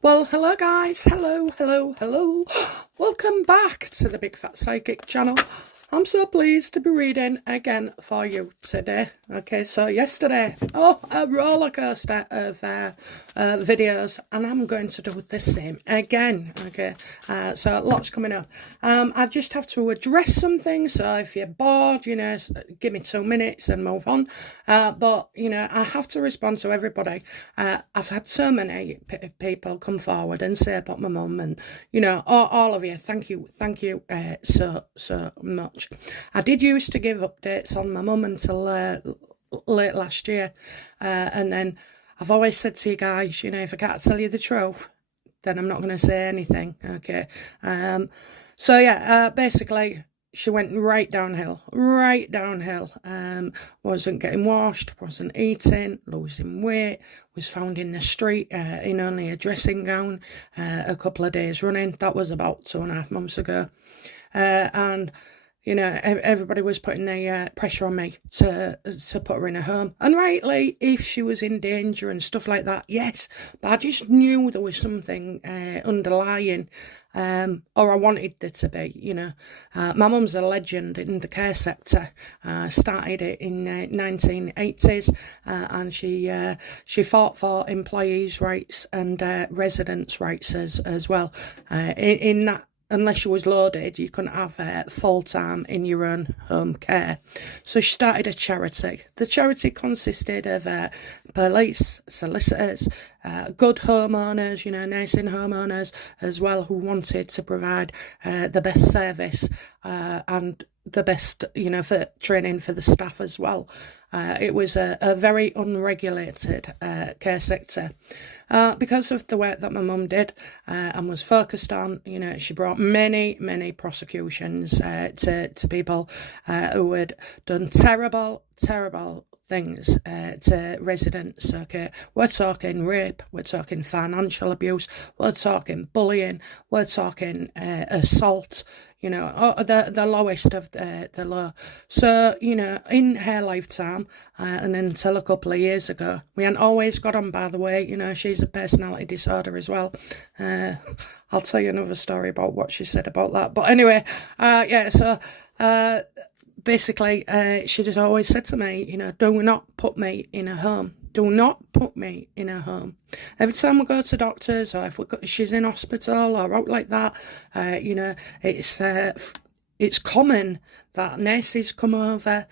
Well, hello guys, hello. Welcome back to the Big Fat Psychic channel. I'm so pleased to be reading again for you today. Okay, so yesterday, a roller coaster of videos, and I'm going to do the same again. Okay, so lots coming up. I just have to address some things, so if you're bored, give me 2 minutes and move on. But, I have to respond to everybody. I've had so many people come forward and say about my mum, and, all of you, thank you so much. I did used to give updates on my mum until late last year, and then I've always said to you guys, if I can't tell you the truth, then I'm not going to say anything. Okay, so yeah, basically she went right downhill. Wasn't getting washed, wasn't eating, losing weight, was found in the street in only a dressing gown a couple of days running. That was about 2.5 months ago, and everybody was putting the pressure on me to put her in a home. And rightly, if she was in danger and stuff like that, yes. But I just knew there was something underlying, or I wanted there to be, My mum's a legend in the care sector. Started it in 1980s, and she fought for employees' rights and residents' rights as well. In that, unless you was loaded, you couldn't have full-time in your own home care. So she started a charity. The charity consisted of police, solicitors, good homeowners, nursing homeowners as well, who wanted to provide the best service and the best, for training for the staff as well. It was a very unregulated care sector. Because of the work that my mum did and was focused on, she brought many prosecutions to people who had done terrible things to residents. Okay, we're talking rape, we're talking financial abuse, we're talking bullying, we're talking assault, the lowest of the low. So, in her lifetime, and until a couple of years ago, we hadn't always got on, by the way. She's a personality disorder as well. I'll tell you another story about what she said about that. But anyway, basically, she just always said to me, do not put me in a home. Do not put me in a home. Every time we go to doctors, or if she's in hospital or out like that, it's common that nurses come over,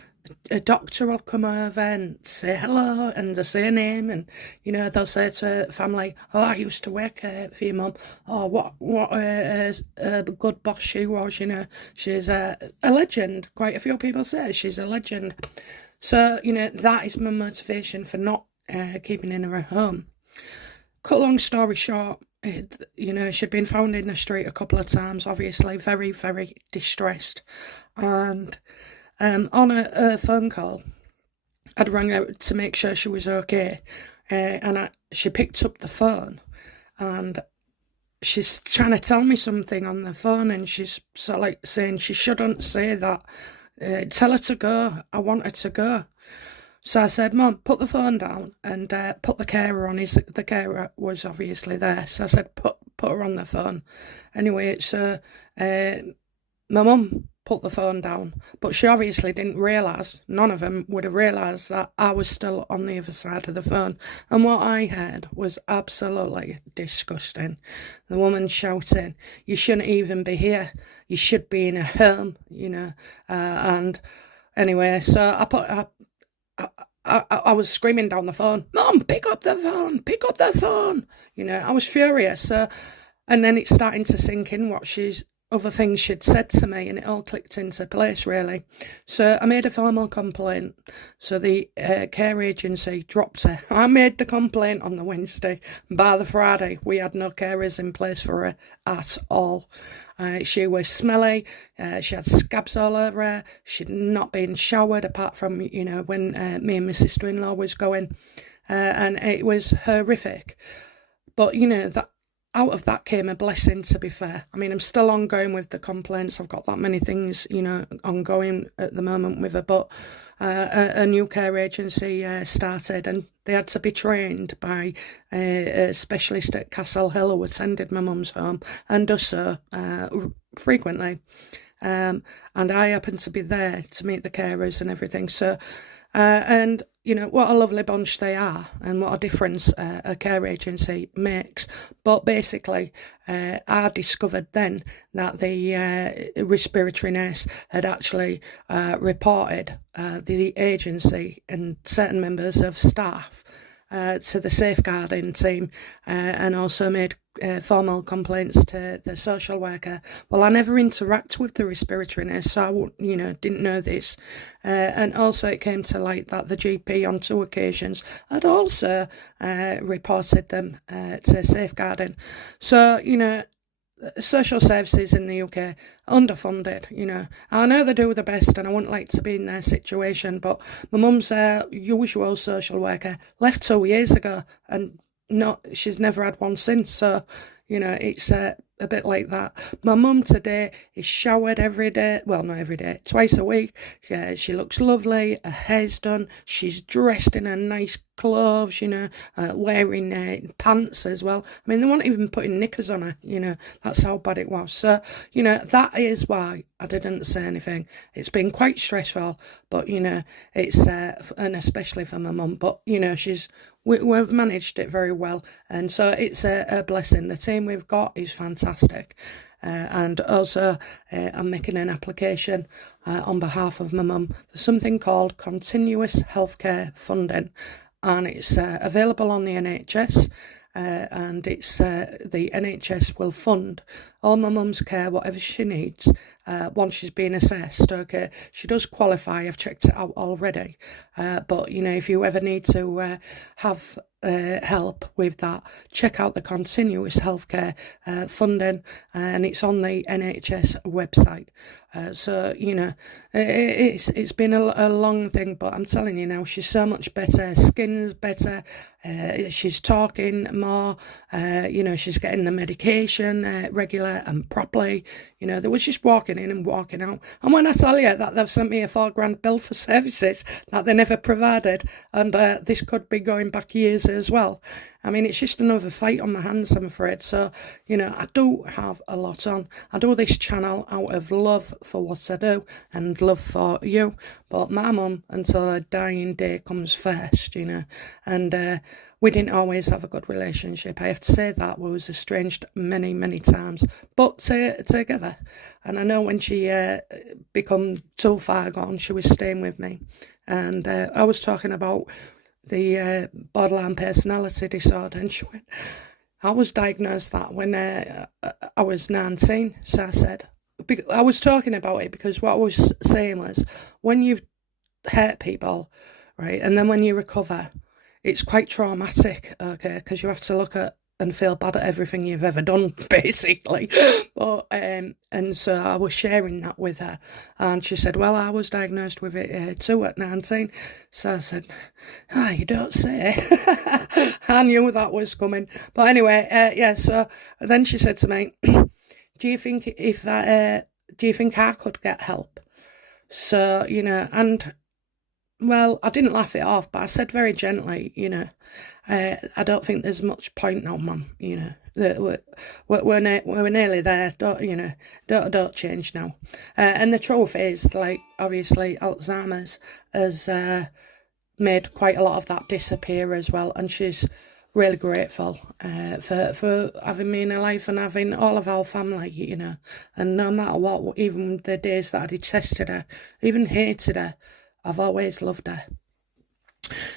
a doctor will come over and say hello and they say her name, and they'll say to family, "Oh, I used to work for your mum. Oh, what a good boss she was. She's a legend." Quite a few people say she's a legend. So that is my motivation for not keeping in her home. Cut a long story short, she'd been found in the street a couple of times, obviously very distressed, and on a phone call, I'd rang out to make sure she was okay, and she picked up the phone, and she's trying to tell me something on the phone, and she's sort of like saying she shouldn't say that. Tell her to go. I want her to go. So I said, "Mum, put the phone down and put the carer on." The carer was obviously there. So I said, put her on the phone. Anyway, so my mum put the phone down, but she obviously didn't realise, none of them would have realised, that I was still on the other side of the phone. And what I heard was absolutely disgusting. The woman shouting, "You shouldn't even be here. You should be in a home," and anyway, so I was screaming down the phone, "Mum, pick up the phone, pick up the phone." I was furious. So, and then it's starting to sink in what other things she'd said to me, and it all clicked into place, really. So I made a formal complaint. So the care agency dropped her. I made the complaint on the Wednesday, and by the Friday we had no carers in place for her at all. She was smelly, she had scabs all over her, she'd not been showered apart from, when me and my sister-in-law was going, and it was horrific. But, that out of that came a blessing, to be fair. I mean, I'm still ongoing with the complaints. I've got that many things, ongoing at the moment with her. But a new care agency started, and they had to be trained by a specialist at Castle Hill who attended my mum's home and does so frequently. And I happened to be there to meet the carers and everything. So, and what a lovely bunch they are, and what a difference a care agency makes. But basically, I discovered then that the respiratory nurse had actually reported the agency and certain members of staff to the safeguarding team, and also made formal complaints to the social worker. Well, I never interact with the respiratory nurse, so I didn't know this. And also it came to light that the GP on 2 occasions had also reported them to safeguarding. So, social services in the UK underfunded. I know they do the best, and I wouldn't like to be in their situation, but my mum's usual social worker left 2 years ago, and she's never had one since. So it's a bit like that. My mum today is showered every day. Well, not every day, twice a week. She looks lovely. Her hair's done. She's dressed in her nice clothes, wearing pants as well. I mean, they weren't even putting knickers on her, that's how bad it was. So, that is why I didn't say anything. It's been quite stressful, but, it's, and especially for my mum, but, we've managed it very well. And so it's a blessing. The team we've got is fantastic. And also I'm making an application on behalf of my mum for something called continuous healthcare funding, and it's available on the NHS, and it's the NHS will fund all my mum's care, whatever she needs, once she's been assessed. Okay, she does qualify. I've checked it out already, but if you ever need to have help with that, check out the continuous healthcare funding, and it's on the NHS website. So it's been a long thing, but I'm telling you now, she's so much better. Skin's better. She's talking more. She's getting the medication regular and properly. There was just walking in and walking out. And when I tell you that they've sent me a £4,000 bill for services that they never provided, and this could be going back years as well. I mean, it's just another fight on my hands, I'm afraid. So, I do have a lot on. I do this channel out of love for what I do and love for you. But my mum, until her dying day, comes first, And we didn't always have a good relationship. I have to say that we was estranged many, many times, but together. And I know when she become too far gone, she was staying with me. And I was talking about the borderline personality disorder, and she went, I was diagnosed that when I was 19. So I said, I was talking about it because what I was saying was, when you've hurt people, right, and then when you recover, it's quite traumatic, okay, because you have to look at and feel bad at everything you've ever done, basically. But and so I was sharing that with her, and she said, well, I was diagnosed with it too at 19. So I said, you don't say. I knew that was coming. But anyway, so then she said to me, do you think I could get help? So, and well, I didn't laugh it off, but I said very gently, I don't think there's much point now, Mum. We're nearly there. Don't change now. And the truth is, like, obviously, Alzheimer's has made quite a lot of that disappear as well, and she's really grateful for having me in her life and having all of our family, And no matter what, even the days that I detested her, even hated her, I've always loved her.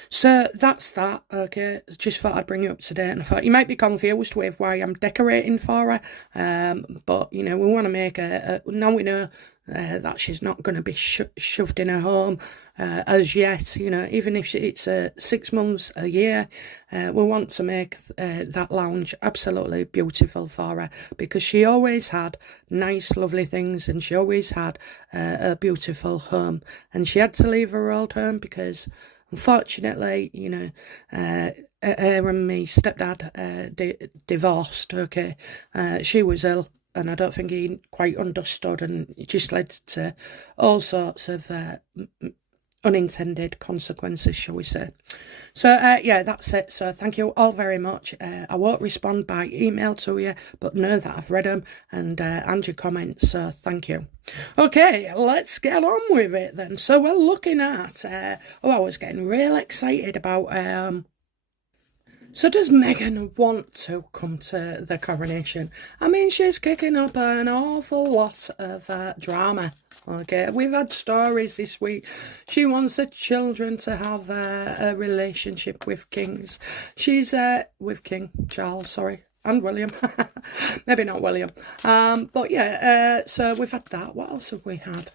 So that's that, okay. Just thought I'd bring you up to date, and I thought you might be confused with why I'm decorating for her, but we want to make her, now we know that she's not going to be shoved in her home as yet, even if it's 6 months, a year, we want to make that lounge absolutely beautiful for her, because she always had nice, lovely things, and she always had a beautiful home, and she had to leave her old home because Unfortunately, you know, her and me stepdad divorced, okay. She was ill, and I don't think he quite understood, and it just led to all sorts of unintended consequences, shall we say. So, yeah, that's it. So, thank you all very much. I won't respond by email to you, but know that I've read them and your comments, so thank you. Okay, let's get on with it then. So, we're looking at, I was getting real excited about, so does Meghan want to come to the coronation? I mean, she's kicking up an awful lot of drama. Okay, we've had stories this week. She wants her children to have a relationship with kings. She's with King Charles, sorry, and William. Maybe not William. But yeah, so we've had that. What else have we had?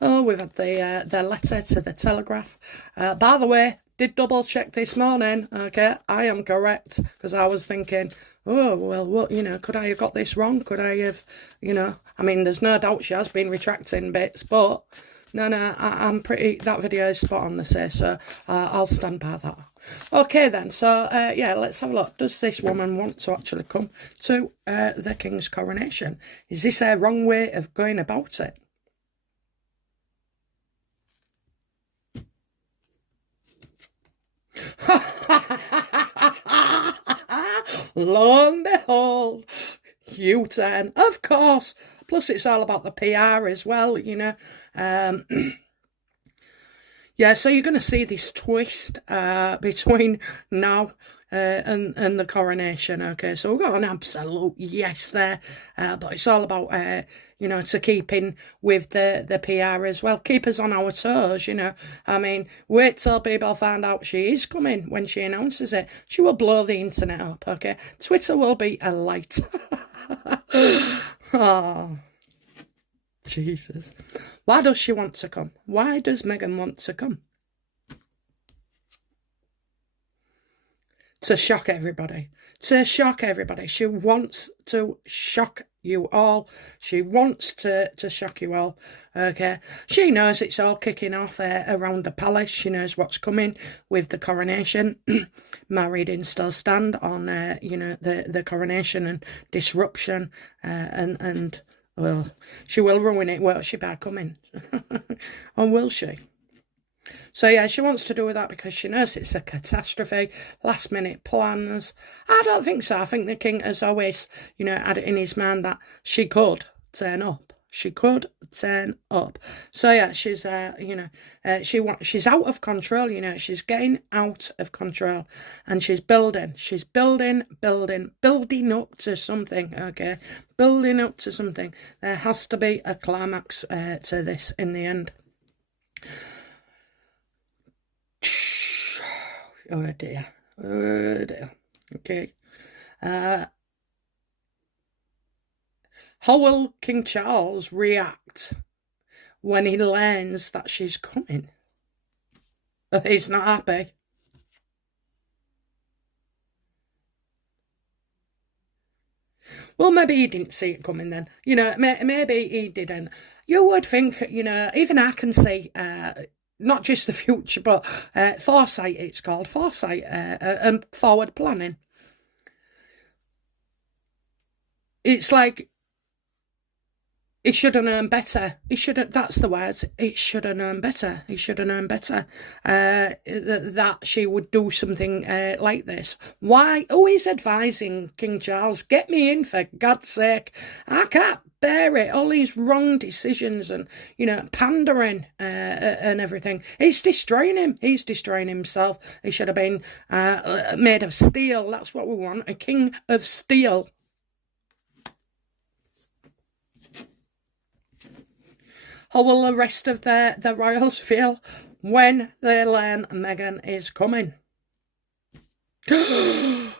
Oh, we've had the letter to the Telegraph. By the way, did double check this morning. Okay, I am correct, because I was thinking, oh, well, what, you know, could I have got this wrong? Could I have, you know, I mean, there's no doubt she has been retracting bits, but no, I'm pretty, that video is spot on, they say, so I'll stand by that. Okay then, so yeah, let's have a look. Does this woman want to actually come to the king's coronation? Is this a wrong way of going about it? Lo and behold, U-turn, of course. Plus, it's all about the PR as well, you know. Yeah, so you're going to see this twist between now and the coronation. Okay, so we've got an absolute yes there, but it's all about you know, to keep in with the PR as well. Keep us on our toes, you know. I mean, wait till people find out she is coming. When she announces it, she will blow the internet up. Okay, Twitter will be alight. Oh, Jesus. Why does she want to come? Why does Meghan want to come? To shock everybody. To shock everybody. She wants to shock you all. She wants to shock you all. Okay. She knows it's all kicking off around the palace. She knows what's coming with the coronation. Married in still stand on, you know, the coronation and disruption and well, she will ruin it, won't she, by coming? Or will she? So, yeah, she wants to do with that because she knows it's a catastrophe, last-minute plans. I don't think so. I think the king has always, you know, had it in his mind that she could turn up. She could turn up. So, yeah, she's, you know, she's out of control, you know. She's getting out of control. And she's building. She's building up to something, okay? Building up to something. There has to be a climax to this in the end. Oh dear. Oh dear. Okay. How will King Charles react when he learns that she's coming? He's not happy. Well, maybe he didn't see it coming then. You know, maybe he didn't. You would think, you know, even I can see not just the future, but foresight, it's called. Foresight and forward planning. It's like, he should have known better. He should have, that's the words. He should have known better. He should have known better that she would do something like this. Why? Oh, he's advising King Charles, get me in for God's sake. I can't bear it. All these wrong decisions and, you know, pandering and everything. It's destroying him. He's destroying himself. He should have been made of steel. That's what we want. A king of steel. How will the rest of the royals feel when they learn Meghan is coming? They'll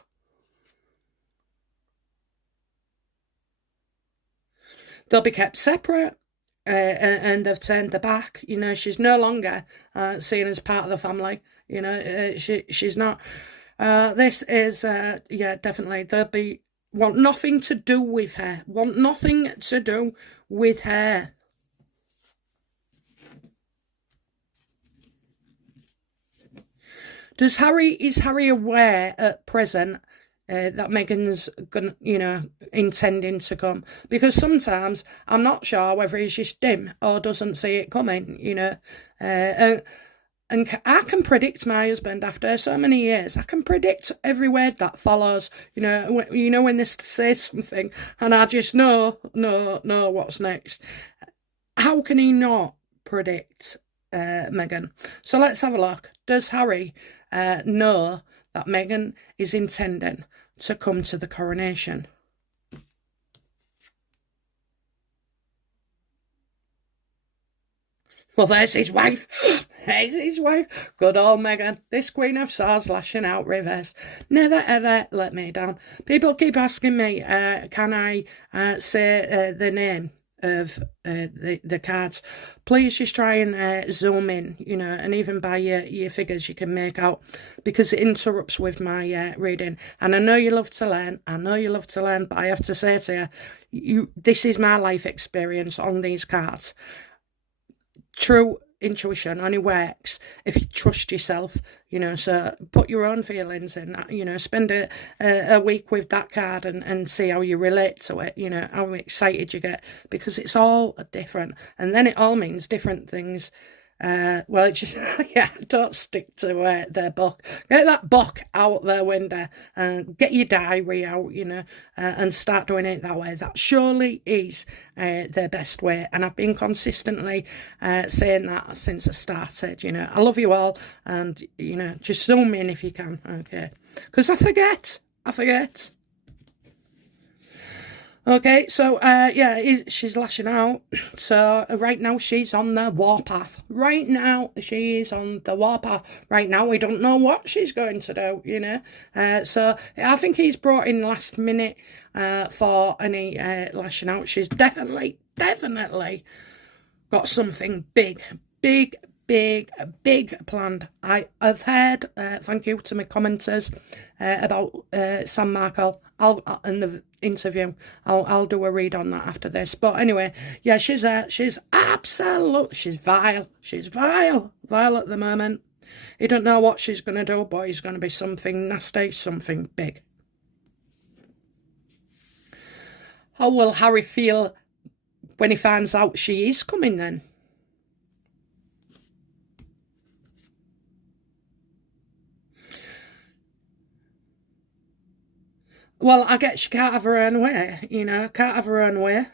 be kept separate and have turned their back. You know, she's no longer seen as part of the family. You know, she's not. This is, yeah, definitely. They'll want nothing to do with her. Want nothing to do with her. Is Harry aware at present that Meghan's gonna, intending to come? Because sometimes I'm not sure whether he's just dim or doesn't see it coming, and I can predict my husband after so many years. I can predict every word that follows. When they say something, and I just know what's next. How can he not predict Meghan? So let's have a look. Does Harry know that Meghan is intending to come to the coronation? Well, there's his wife. There's his wife. Good old Meghan. This Queen of Swords lashing out reverse. Never ever let me down. People keep asking me, can I say the name of the cards? Please just try and zoom in, and even by your figures you can make out, because it interrupts with my reading. And I know you love to learn. But I have to say to you, this is my life experience on these cards. True intuition only works if you trust yourself, so put your own feelings in, spend a week with that card and see how you relate to it, how excited you get, because it's all different, and then it all means different things. It's just, don't stick to their book. Get that book out the window and get your diary out, and start doing it that way. That surely is their best way. And I've been consistently saying that since I started, I love you all, and, just zoom in if you can, okay? Because I forget. Okay, so, she's lashing out. So, right now, she's on the warpath. Right now, we don't know what she's going to do, So, I think he's brought in last minute for any lashing out. She's definitely got something big planned. I have heard, thank you to my commenters, about Sam Markle. In the interview, I'll do a read on that after this. But anyway, yeah, she's absolute. She's vile at the moment. You don't know what she's going to do, but it's going to be something nasty, something big. How will Harry feel when he finds out she is coming then? Well, I guess she can't have her own way, can't have her own way.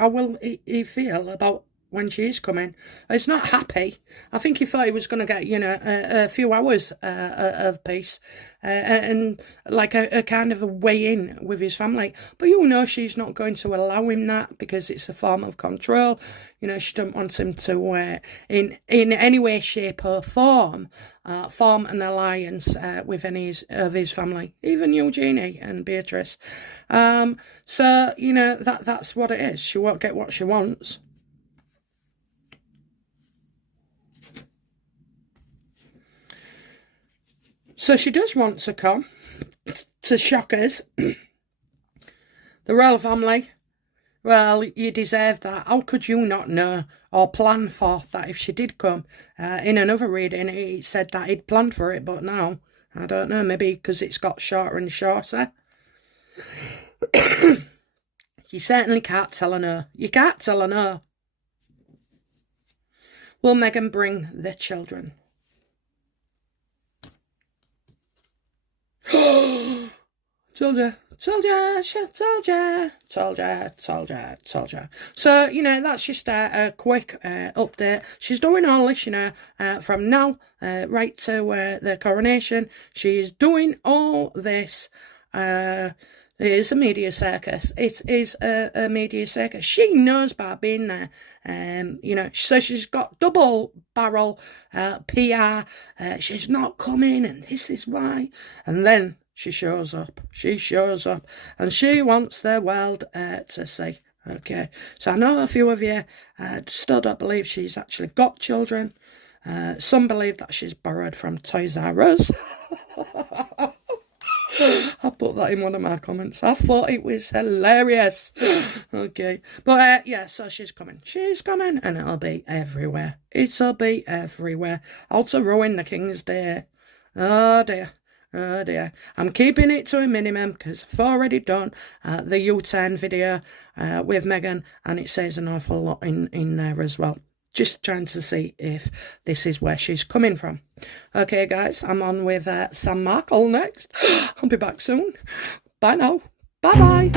How will he feel about when she's coming? He's not happy. I think he thought he was going to get, a few hours of peace and like a kind of a way in with his family. But she's not going to allow him that, because it's a form of control. She don't want him to, in any way, shape or form, form an alliance with any of his family, even Eugenie and Beatrice. So, that's what it is. She won't get what she wants. So she does want to come to shock us. The royal family, well, you deserve that. How could you not know or plan for that if she did come? In another reading, he said that he'd planned for it, but now, I don't know, maybe because it's got shorter and shorter. You certainly can't tell her no. You can't tell her no. Will Meghan bring the children? Told ya. So, that's just a quick update. She's doing all this, from now right to the coronation. She's doing all this. It is a media circus. It is a media circus. She knows by being there. So she's got double barrel PR. She's not coming, and this is why. And then she shows up. And she wants the world to see. Okay. So I know a few of you still don't believe she's actually got children. Some believe that she's borrowed from Toys R Us. I put that in one of my comments. I thought it was hilarious. Okay. But, so she's coming. And it'll be everywhere. How to ruin the King's Day. Oh dear. Oh dear. I'm keeping it to a minimum because I've already done the U-turn video with Meghan, and it says an awful lot in there as well. Just trying to see if this is where she's coming from. Okay, guys, I'm on with Sam Markle next. I'll be back soon. Bye now. Bye-bye.